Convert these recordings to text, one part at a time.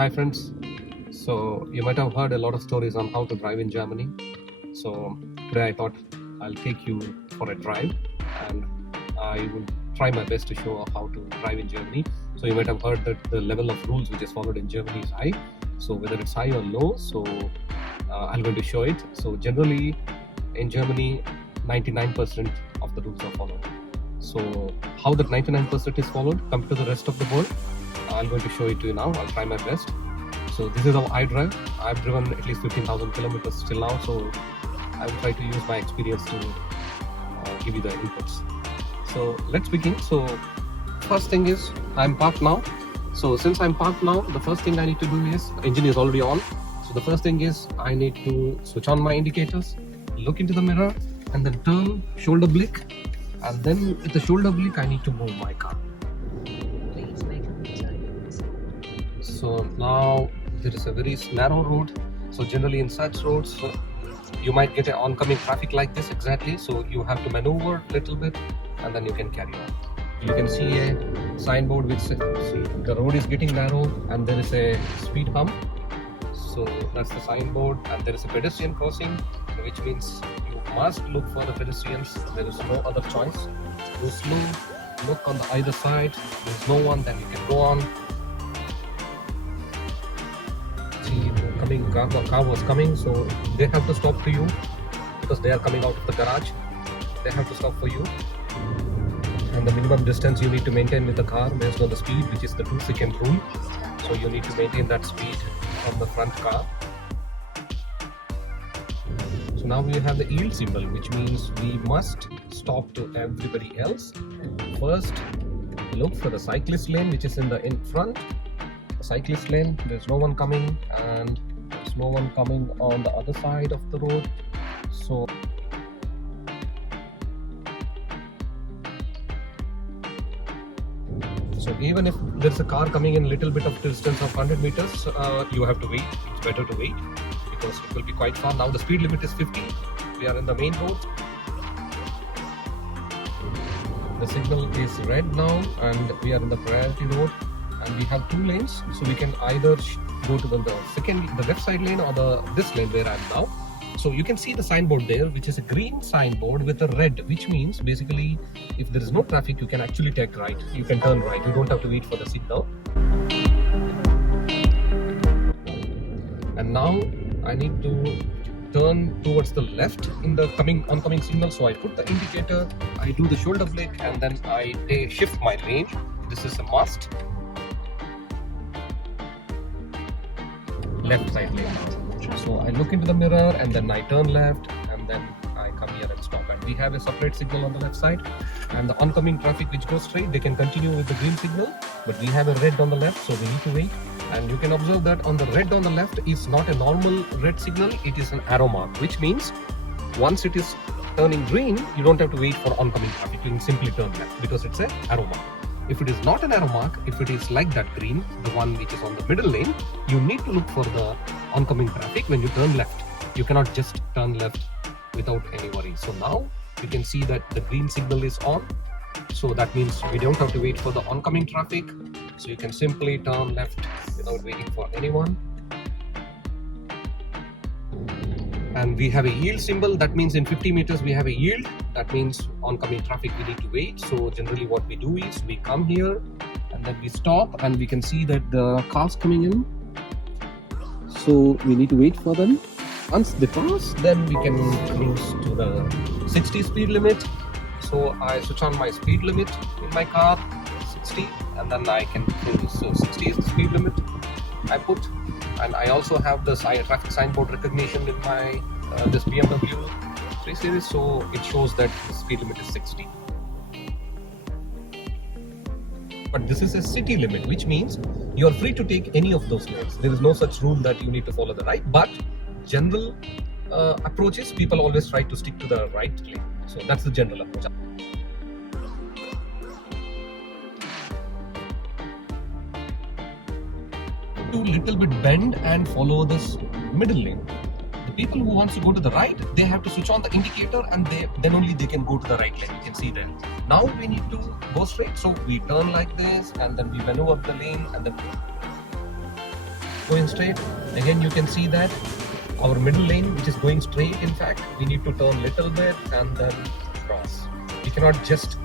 Hi friends. So you might have heard a lot of stories on how to drive in Germany. So today I thought I'll take you for a drive and I will try my best to show how to drive in Germany. So you might have heard that the level of rules which is followed in Germany is high. So whether it's high or low, I'm going to show it. So generally in Germany, 99% of the rules are followed. So how that 99% is followed compared to the rest of the world, I'm going to show it to you now. I'll try my best. So this is how I drive. I've driven at least 15,000 kilometers till now, so I will try to use my experience to give you the inputs. So let's begin. So first thing is I'm parked now. So since I'm parked now, the first thing I need to do is engine is already on. So the first thing is I need to switch on my indicators, look into the mirror, and then turn shoulder blick. And then with the shoulder blick, I need to move my car. So now there is a very narrow road. So generally in such roads, you might get an oncoming traffic like this exactly. So you have to maneuver a little bit and then you can carry on. You can see a signboard which says the road is getting narrow and there is a speed bump. So that's the signboard, and there is a pedestrian crossing, which means you must look for the pedestrians. There is no other choice. Go slow, look on the either side. There is no one, then you can go on. Car was coming, so they have to stop to you because they are coming out of the garage. They have to stop for you, and the minimum distance you need to maintain with the car based on the speed, which is the 2-second rule. So you need to maintain that speed from the front car. So now we have the yield symbol, which means we must stop to everybody else. First, look for the cyclist lane, which is in front. The cyclist lane, there's no one coming, and there's no one coming on the other side of the road. So even if there's a car coming in a little bit of distance of 100 meters, you have to wait. It's better to wait because it will be quite far. Now the speed limit is 50. We are in the main road. The signal is red now and we are in the priority road. And we have 2 lanes, so we can either go to the left side lane or this lane where I am now. So you can see the signboard there, which is a green signboard with a red, which means basically if there is no traffic, you can actually take right. You can turn right. You don't have to wait for the signal. And now I need to turn towards the left in the oncoming signal. So I put the indicator, I do the shoulder blick, and then I shift my lane. This is a must. Left side lane. So I look into the mirror and then I turn left and then I come here and stop. And we have a separate signal on the left side, and the oncoming traffic which goes straight, they can continue with the green signal, but we have a red on the left, so we need to wait. And you can observe that on the red on the left is not a normal red signal, it is an arrow mark, which means once it is turning green, you don't have to wait for oncoming traffic. You can simply turn left because it's an arrow mark. If it is not an arrow mark, if it is like that green, the one which is on the middle lane, you need to look for the oncoming traffic when you turn left. You cannot just turn left without any worry. So now you can see that the green signal is on. So that means we don't have to wait for the oncoming traffic. So you can simply turn left without waiting for anyone. And we have a yield symbol. That means in 50 meters we have a yield. That means oncoming traffic we need to wait. So generally what we do is we come here and then we stop, and we can see that the cars coming in. So we need to wait for them. Once they pass, then we can cruise to the 60 speed limit. So I switch on my speed limit in my car, 60, and then I can cruise. So 60 is the speed limit I put. And I also have the traffic signboard recognition in my this BMW 3 Series, so it shows that the speed limit is 60. But this is a city limit, which means you are free to take any of those lanes. There is no such rule that you need to follow the right, but general approaches, people always try to stick to the right lane. So that's the general approach. To little bit bend and follow this middle lane. The people who wants to go to the right, they have to switch on the indicator, and then only they can go to the right lane. You can see there. Now we need to go straight, so we turn like this and then we maneuver the lane and then going straight. Again, you can see that our middle lane, which is going straight, in fact, we need to turn little bit and then cross. We cannot just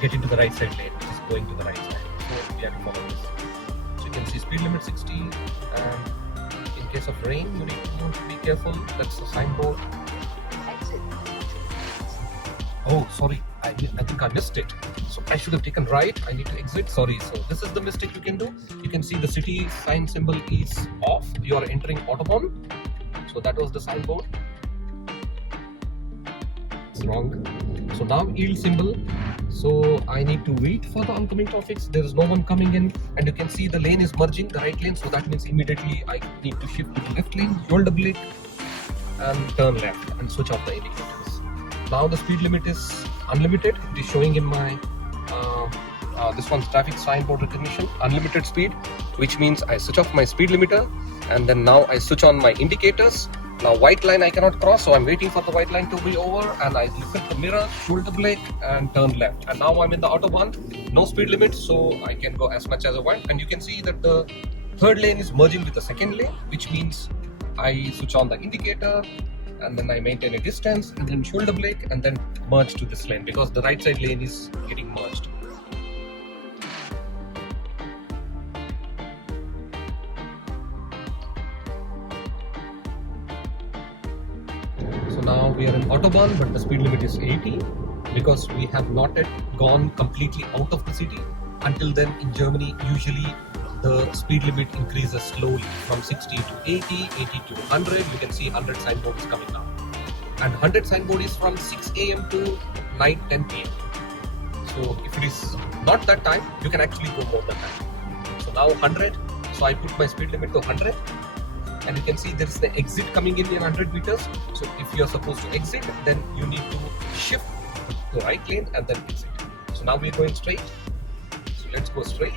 get into the right side lane, which is going to the right side. So we have to follow this. So you can see speed limit 60, and in case of rain, you need to be careful. That's the signboard. Oh, sorry, I think I missed it. So I should have taken right. I need to exit. Sorry. So this is the mistake you can do. You can see the city sign symbol is off. You are entering Autobahn. So that was the signboard. It's wrong. So now yield symbol. So I need to wait for the oncoming traffic. There is no one coming in, and you can see the lane is merging the right lane. So that means immediately I need to shift to the left lane, hold the brake, and turn left and switch off the indicators. Now the speed limit is unlimited. It is showing in my this one's traffic signboard recognition, unlimited speed, which means I switch off my speed limiter, and then now I switch on my indicators. Now white line I cannot cross, so I'm waiting for the white line to be over, and I look at the mirror, shoulder brake, and turn left. And now I'm in the Autobahn, no speed limit, so I can go as much as I want. And you can see that the third lane is merging with the second lane, which means I switch on the indicator, and then I maintain a distance, and then shoulder brake, and then merge to this lane because the right side lane is getting merged. So now we are in Autobahn, but the speed limit is 80 because we have not yet gone completely out of the city. Until then, in Germany, usually the speed limit increases slowly from 60 to 80, 80 to 100. You can see 100 signboard is coming now. And 100 signboard is from 6 a.m. to night 10 p.m. So if it is not that time, you can actually go more than that. So now 100. So I put my speed limit to 100. And you can see there is the exit coming in 100 meters. So if you are supposed to exit, then you need to shift to the right lane and then exit. So now we are going straight. So let's go straight.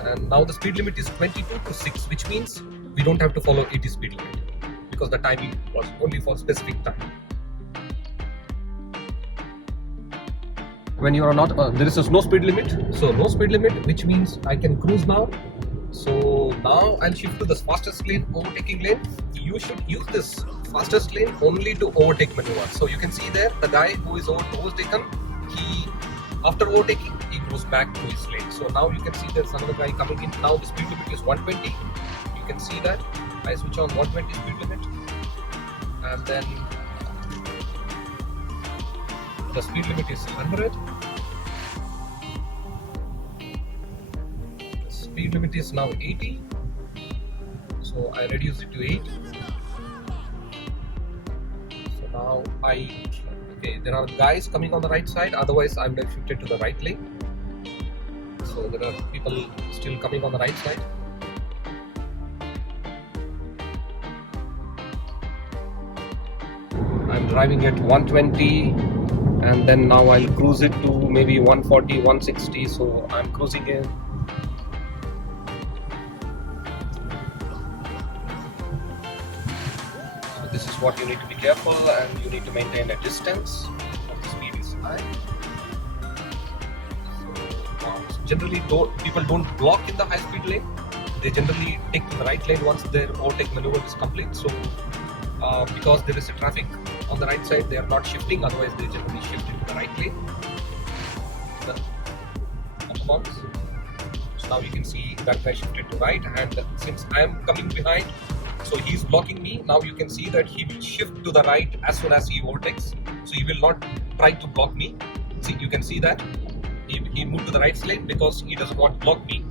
And now the speed limit is 22 to 6, which means we don't have to follow 80 speed limit because the timing was only for specific time. When you are not, there is no speed limit. So no speed limit, which means I can cruise now. So now I'll shift to the fastest lane, overtaking lane. You should use this fastest lane only to overtake maneuver. So you can see there, the guy who is overtaken, after overtaking, he goes back to his lane. So now you can see there's another guy coming in. Now the speed limit is 120. You can see that. I switch on 120 speed limit, and then the speed limit is 100. Speed limit is now 80, so I reduce it to 80. So now there are guys coming on the right side, otherwise I would have shifted to the right lane. So there are people still coming on the right side. I'm driving at 120, and then now I'll cruise it to maybe 140, 160, so I'm cruising in. This is what you need to be careful, and you need to maintain a distance. The speed is high. So generally, people don't block in the high-speed lane. They generally take to the right lane once their overtake maneuver is complete. So because there is a traffic on the right side, they are not shifting. Otherwise, they generally shift into the right lane. So now you can see that guy shifted to right, and since I am coming behind, so he's blocking me. Now you can see that he will shift to the right as soon as he overtakes. So he will not try to block me. See, you can see that he moved to the right lane because he doesn't want to block me.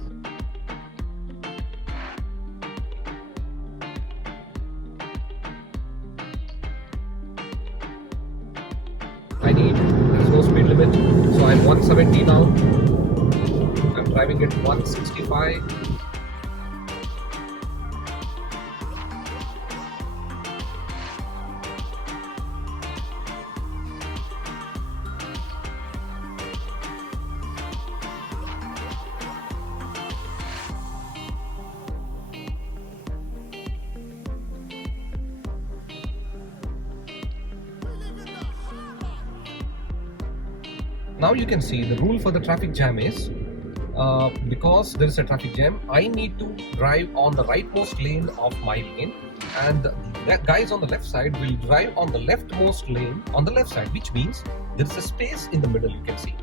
There is no speed limit. So I'm 170 now. I'm driving at 165. Now you can see the rule for the traffic jam is because there is a traffic jam, I need to drive on the rightmost lane of my lane, and the guys on the left side will drive on the leftmost lane on the left side, which means there is a space in the middle. You can see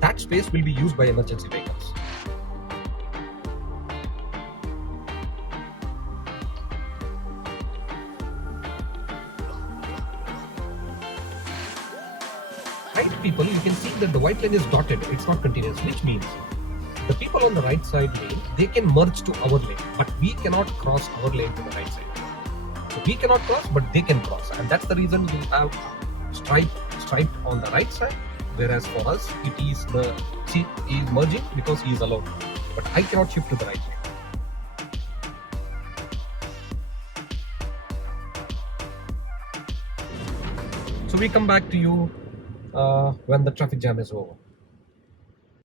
that space will be used by emergency vehicles. Right people, you can see that the white line is dotted, it's not continuous, which means the people on the right side lane, they can merge to our lane, but we cannot cross our lane to the right side. So we cannot cross, but they can cross, and that's the reason you have striped on the right side, whereas for us it is he is merging because he is allowed, but I cannot shift to the right lane. So we come back to you when the traffic jam is over.